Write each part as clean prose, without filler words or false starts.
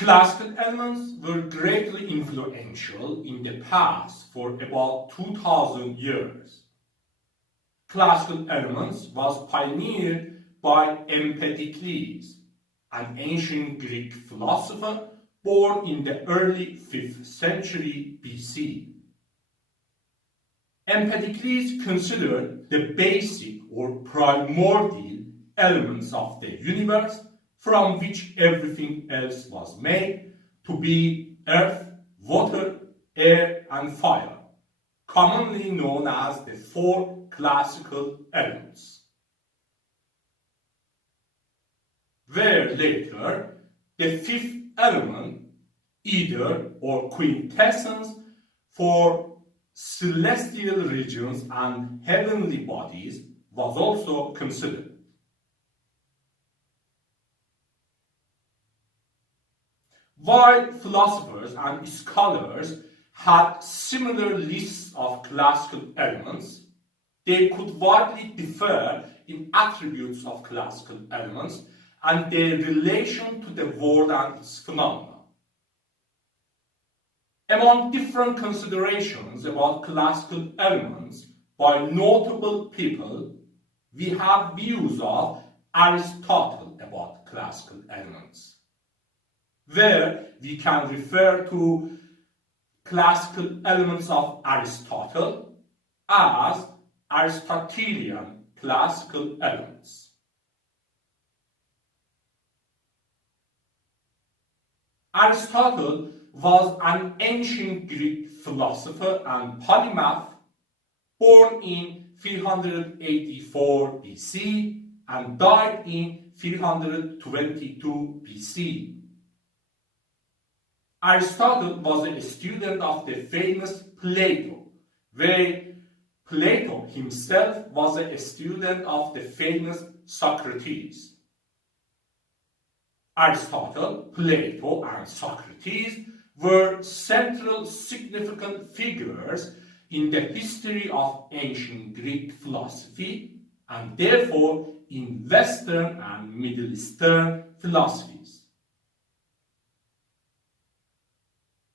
Classical elements were greatly influential in the past for about 2000 years. Classical elements was pioneered by Empedocles, an ancient Greek philosopher born in the early 5th century BC. Empedocles considered the basic or primordial elements of the universe from which everything else was made to be earth, water, air, and fire, commonly known as the four classical elements. Where later the fifth element, ether or quintessence for celestial regions and heavenly bodies, was also considered. While philosophers and scholars had similar lists of classical elements, they could widely differ in attributes of classical elements and their relation to the world and its phenomena. Among different considerations about classical elements by notable people, we have views of Aristotle about classical elements, where we can refer to classical elements of Aristotle as Aristotelian classical elements. Aristotle was an ancient Greek philosopher and polymath born in 384 BC and died in 322 BC. Aristotle was a student of the famous Plato, where Plato himself was a student of the famous Socrates. Aristotle, Plato, and Socrates were central significant figures in the history of ancient Greek philosophy and therefore in Western and Middle Eastern philosophies.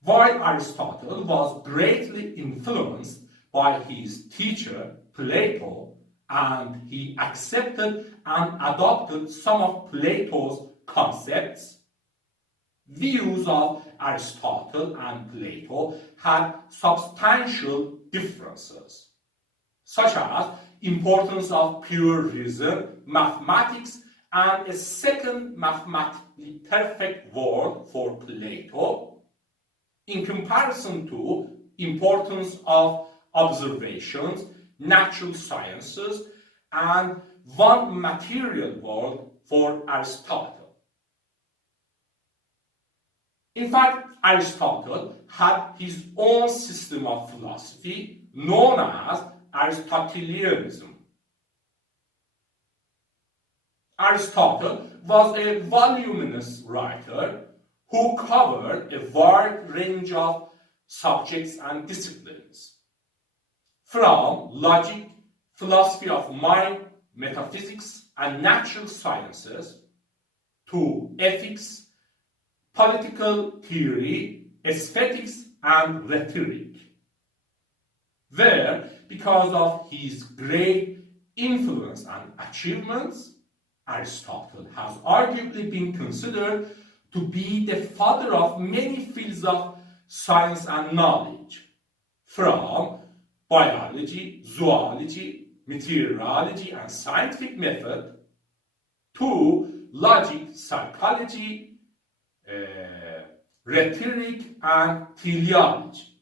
While Aristotle was greatly influenced by his teacher Plato, and he accepted and adopted some of Plato's concepts, views of Aristotle and Plato had substantial differences, such as importance of pure reason, mathematics, and a second mathematically perfect world for Plato, in comparison to importance of observations, natural sciences, and one material world for Aristotle. In fact, Aristotle had his own system of philosophy known as Aristotelianism. Aristotle was a voluminous writer who covered a wide range of subjects and disciplines, from logic, philosophy of mind, metaphysics, and natural sciences, to ethics, political theory, aesthetics, and rhetoric, where, because of his great influence and achievements, Aristotle has arguably been considered to be the father of many fields of science and knowledge, from biology, zoology, meteorology, and scientific method, to logic, psychology, rhetoric, and teleology.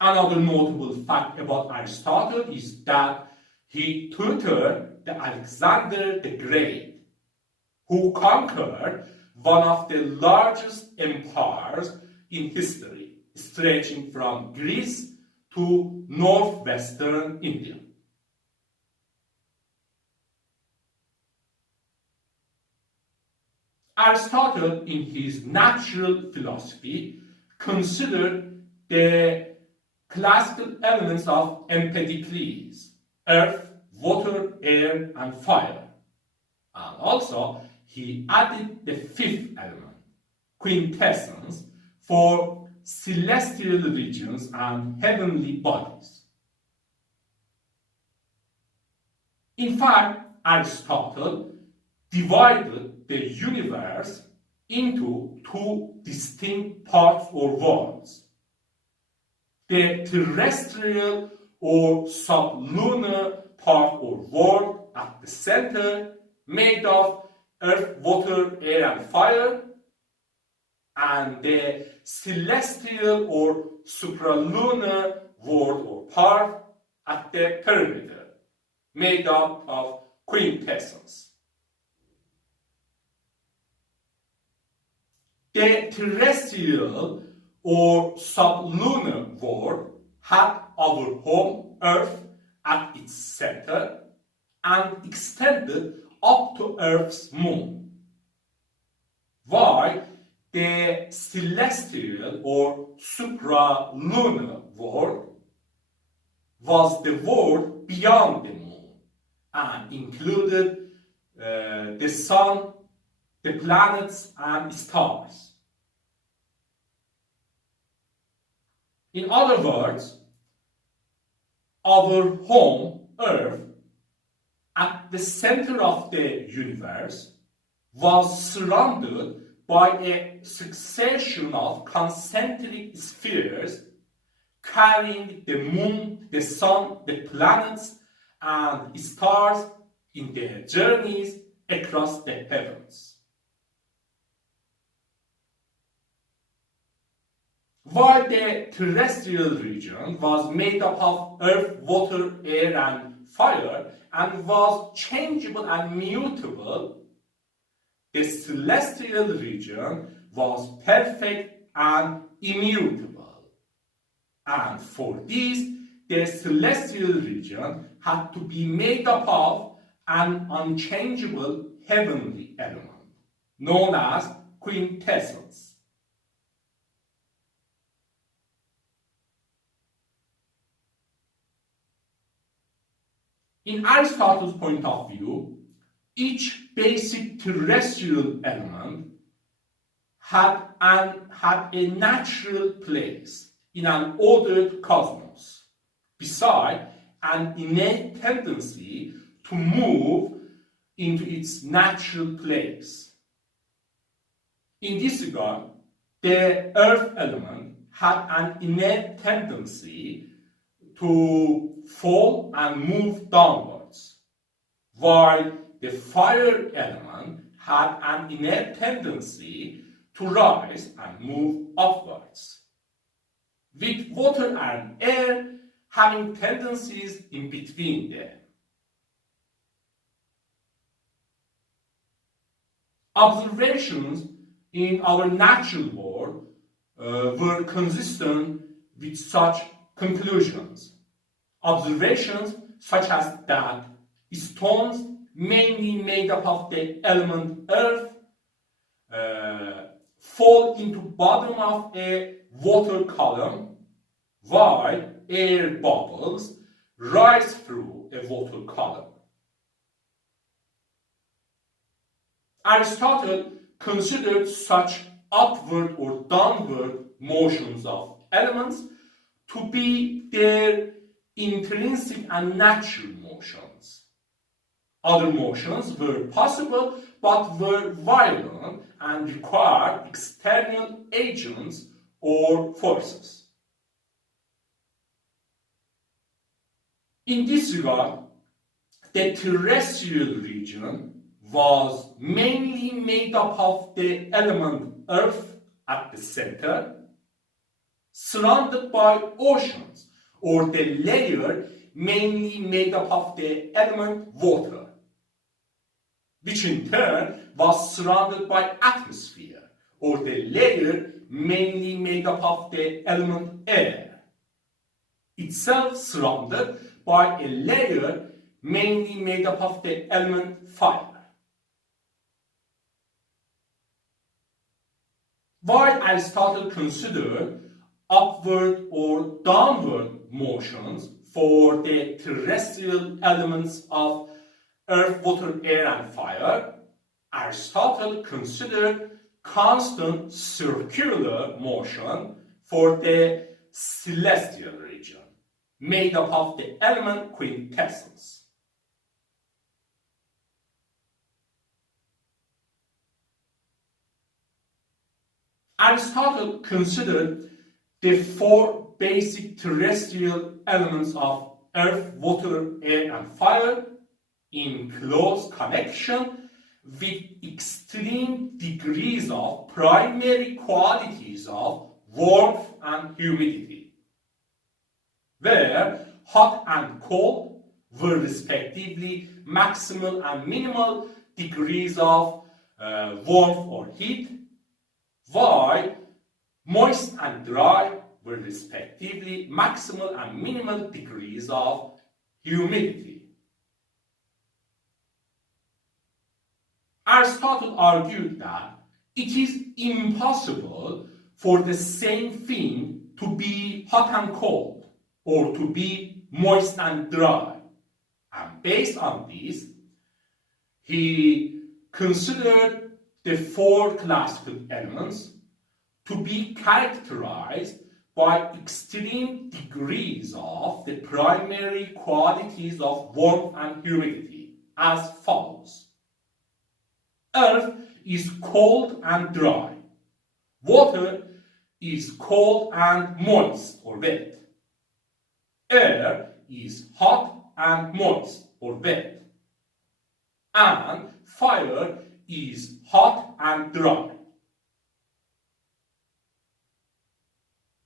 Another notable fact about Aristotle is that he tutored the Alexander the Great, who conquered one of the largest empires in history, stretching from Greece to northwestern India. Aristotle, in his natural philosophy, considered the classical elements of Empedocles: earth, water, air, and fire. And also, he added the fifth element, quintessence, for celestial regions and heavenly bodies. In fact, Aristotle divided the universe into two distinct parts or worlds. The terrestrial or sublunar part or world at the center, made of earth, water, air, and fire, and the celestial or supralunar world or part at the perimeter, made up of quintessence. The terrestrial or sublunar world had our home Earth at its center and extended up to Earth's moon, while the celestial or supralunar world was the world beyond the moon and included the sun, the planets, and stars. In other words, our home, Earth, at the center of the universe, was surrounded by a succession of concentric spheres carrying the moon, the sun, the planets, and stars in their journeys across the heavens. While the terrestrial region was made up of earth, water, air, and fire, and was changeable and mutable, the celestial region was perfect and immutable. And for this, the celestial region had to be made up of an unchangeable heavenly element, known as quintessence. In Aristotle's point of view, each basic terrestrial element had a natural place in an ordered cosmos, beside an innate tendency to move into its natural place. In this regard, the earth element had an innate tendency to fall and move downwards, while the fire element had an innate tendency to rise and move upwards, with water and air having tendencies in between them. Observations in our natural world were consistent with such conclusions. Observations such as that stones mainly made up of the element earth fall into bottom of a water column, while air bubbles rise through a water column. Aristotle considered such upward or downward motions of elements to be their intrinsic and natural motions. Other motions were possible but were violent and required external agents or forces. In this regard, the terrestrial region was mainly made up of the element earth at the center, surrounded by oceans, or the layer mainly made up of the element water, which in turn was surrounded by atmosphere, or the layer mainly made up of the element air, itself surrounded by a layer mainly made up of the element fire. While Aristotle considered upward or downward motions for the terrestrial elements of earth, water, air, and fire, Aristotle considered constant circular motion for the celestial region, made up of the element quintessence. Aristotle considered the four basic terrestrial elements of earth, water, air, and fire in close connection with extreme degrees of primary qualities of warmth and humidity, where hot and cold were respectively maximal and minimal degrees of warmth or heat, while moist and dry were respectively maximal and minimal degrees of humidity. Aristotle argued that it is impossible for the same thing to be hot and cold or to be moist and dry. And based on this, he considered the four classical elements to be characterized by extreme degrees of the primary qualities of warmth and humidity as follows. Earth is cold and dry. Water is cold and moist or wet. Air is hot and moist or wet. And fire is hot and dry.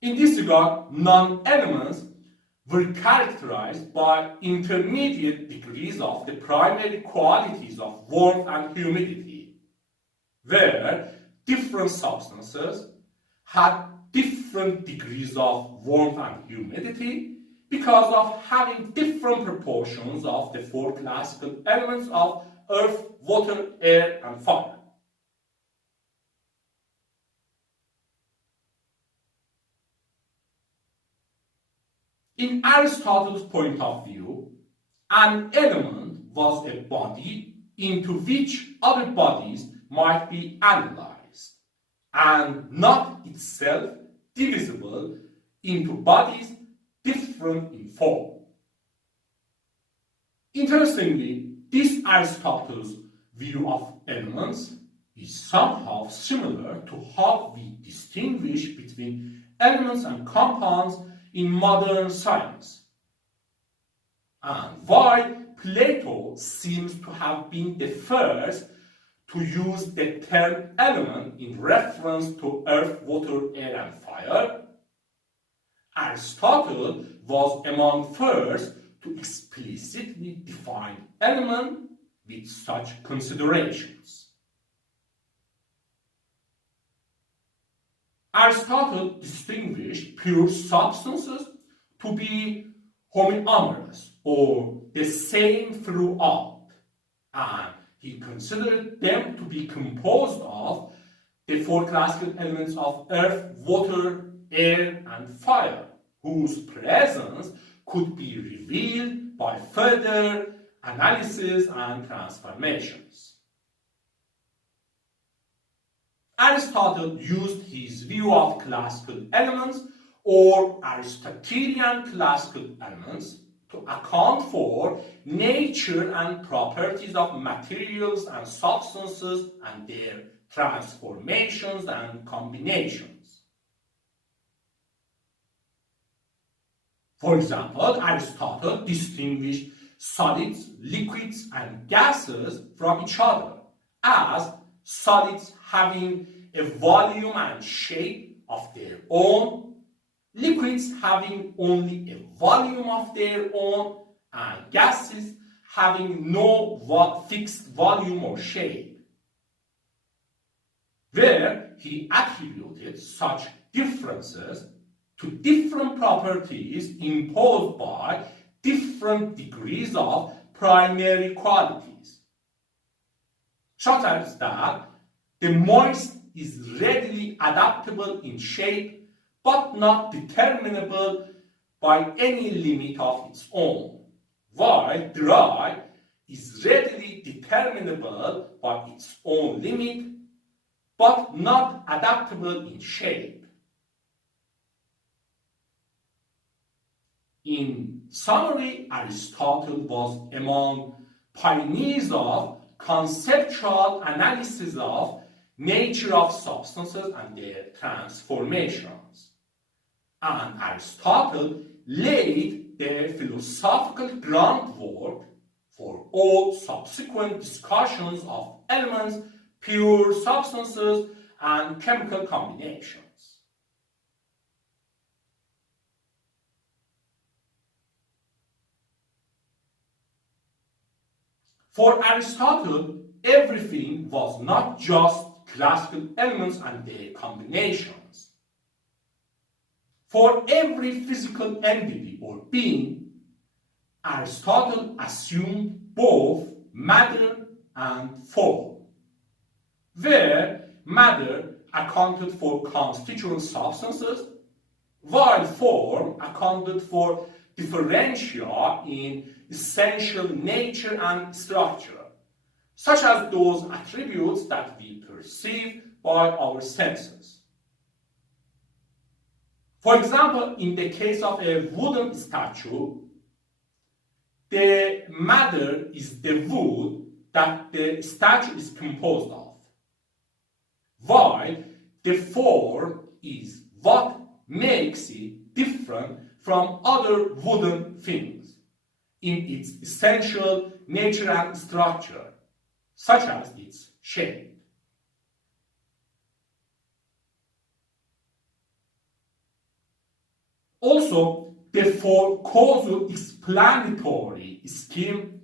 In this regard, non-elements were characterized by intermediate degrees of the primary qualities of warmth and humidity, where different substances had different degrees of warmth and humidity because of having different proportions of the four classical elements of earth, water, air, and fire. In Aristotle's point of view, an element was a body into which other bodies might be analyzed, and not itself divisible into bodies different in form. Interestingly, this Aristotle's view of elements is somehow similar to how we distinguish between elements and compounds in modern science. And while Plato seems to have been the first to use the term element in reference to earth, water, air, and fire, Aristotle was among first to explicitly define element with such considerations. Aristotle distinguished pure substances to be homogeneous or the same throughout, and he considered them to be composed of the four classical elements of earth, water, air, and fire, whose presence could be revealed by further analysis and transformations. Aristotle used his view of classical elements or Aristotelian classical elements to account for nature and properties of materials and substances and their transformations and combinations. For example, Aristotle distinguished solids, liquids, and gases from each other as solids having a volume and shape of their own, liquids having only a volume of their own, and gases having no fixed volume or shape, where he attributed such differences to different properties imposed by different degrees of primary qualities, such as that the moist is readily adaptable in shape but not determinable by any limit of its own, while dry is readily determinable by its own limit, but not adaptable in shape. In summary, Aristotle was among pioneers of conceptual analysis of nature of substances and their transformations. And Aristotle laid the philosophical groundwork for all subsequent discussions of elements, pure substances, and chemical combinations. For Aristotle, everything was not just classical elements and their combinations. For every physical entity or being, Aristotle assumed both matter and form, where matter accounted for constituent substances, while form accounted for differentia in essential nature and structure, such as those attributes that we perceive by our senses. For example, in the case of a wooden statue, the matter is the wood that the statue is composed of, while the form is what makes it different from other wooden things in its essential nature and structure, such as its shape. Also, the four-causal explanatory scheme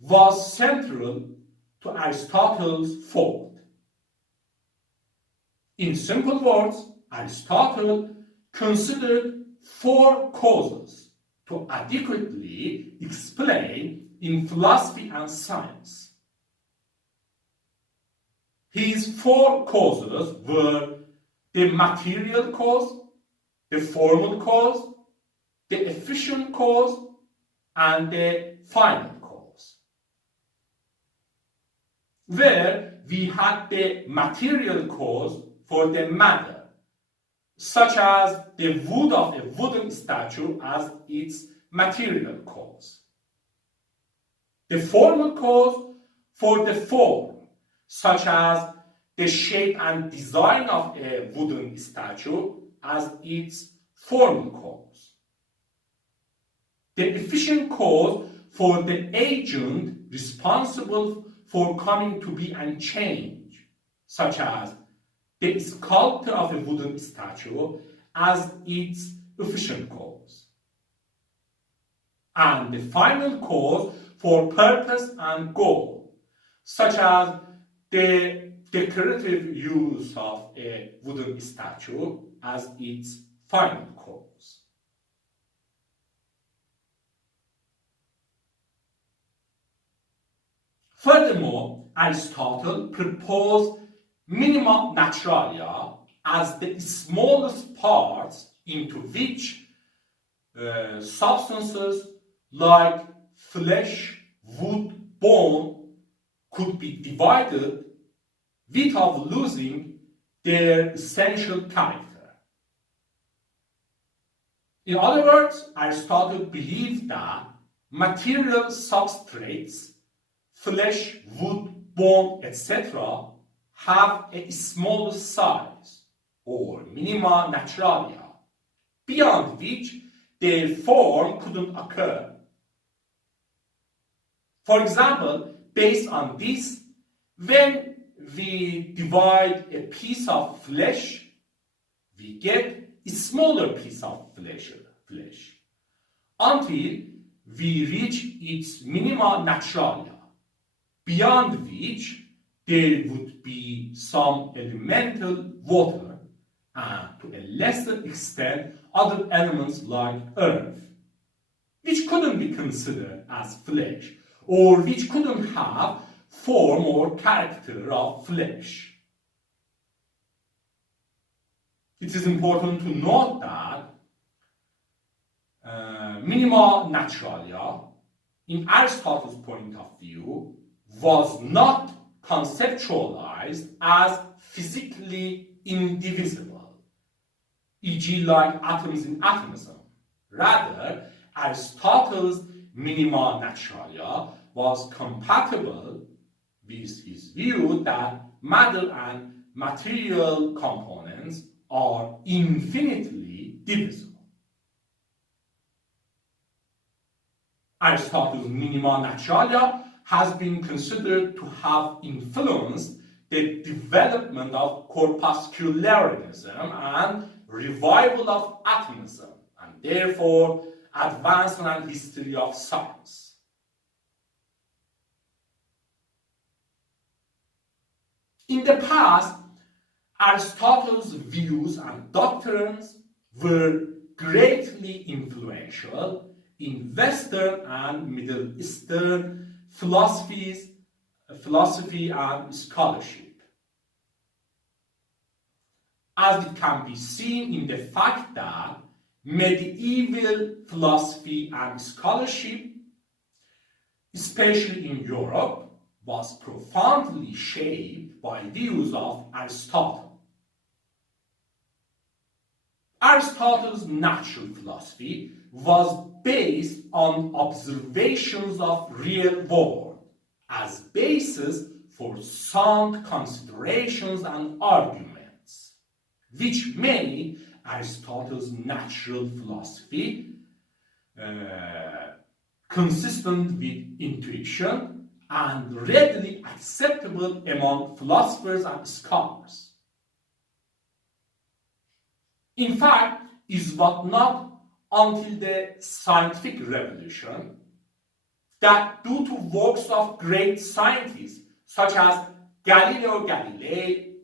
was central to Aristotle's thought. In simple words, Aristotle considered four causes to adequately explain in philosophy and science. His four causes were the material cause, the formal cause, the efficient cause, and the final cause. Where we had the material cause for the matter, such as the wood of a wooden statue as its material cause. The formal cause for the form, such as the shape and design of a wooden statue as its formal cause. The efficient cause for the agent responsible for coming to be and change, such as the sculptor of a wooden statue as its efficient cause. And the final cause for purpose and goal, such as the decorative use of a wooden statue as its final cause. Furthermore, Aristotle proposed minima naturalia as the smallest parts into which substances like flesh, wood, bone could be divided without losing their essential character. In other words, Aristotle believed that material substrates, flesh, wood, bone, etc., have a small size, or minima naturalia, beyond which their form couldn't occur. For example, based on this, when we divide a piece of flesh, we get a smaller piece of flesh until we reach its minima naturalia, beyond which there would be some elemental water and to a lesser extent other elements like earth, which couldn't be considered as flesh or which couldn't have form or character of flesh. It is important to note that minima naturalia in Aristotle's point of view, was not conceptualized as physically indivisible, e.g. like atoms in atomism. Rather, Aristotle's minima naturalia was compatible with his view that matter and material components are infinitely divisible. Aristotle's minima naturalia has been considered to have influenced the development of corpuscularianism and revival of atomism, and therefore advancement and history of science. In the past, Aristotle's views and doctrines were greatly influential in Western and Middle Eastern philosophy and scholarship, as it can be seen in the fact that medieval philosophy and scholarship, especially in Europe, was profoundly shaped by views of Aristotle. Aristotle's natural philosophy was based on observations of real world as basis for sound considerations and arguments, which made Aristotle's natural philosophy consistent with intuition and readily acceptable among philosophers and scholars. In fact, it was not until the scientific revolution that, due to works of great scientists such as Galileo Galilei,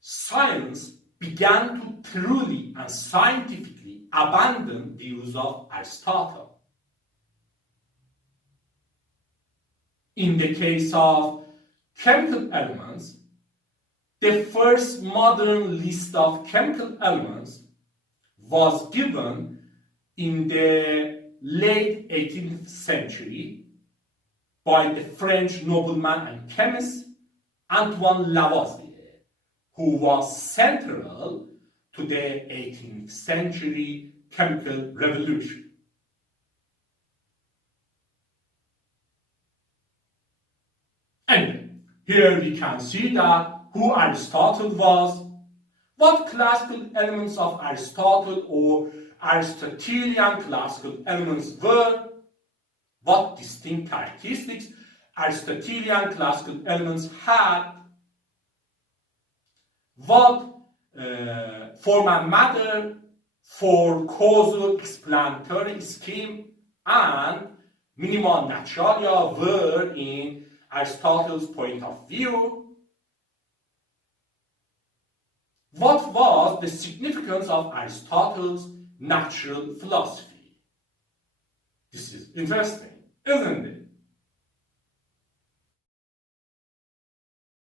science began to truly and scientifically abandon views of Aristotle. In the case of chemical elements, the first modern list of chemical elements was given in the late 18th century by the French nobleman and chemist Antoine Lavoisier, who was central to the 18th century chemical revolution. And here we can see that who Aristotle was, what classical elements of Aristotle or Aristotelian classical elements were, what distinct characteristics Aristotelian classical elements had, what form and matter, four-causal explanatory scheme, and minima naturalia were in Aristotle's point of view. What was the significance of Aristotle's natural philosophy? This is interesting, isn't it?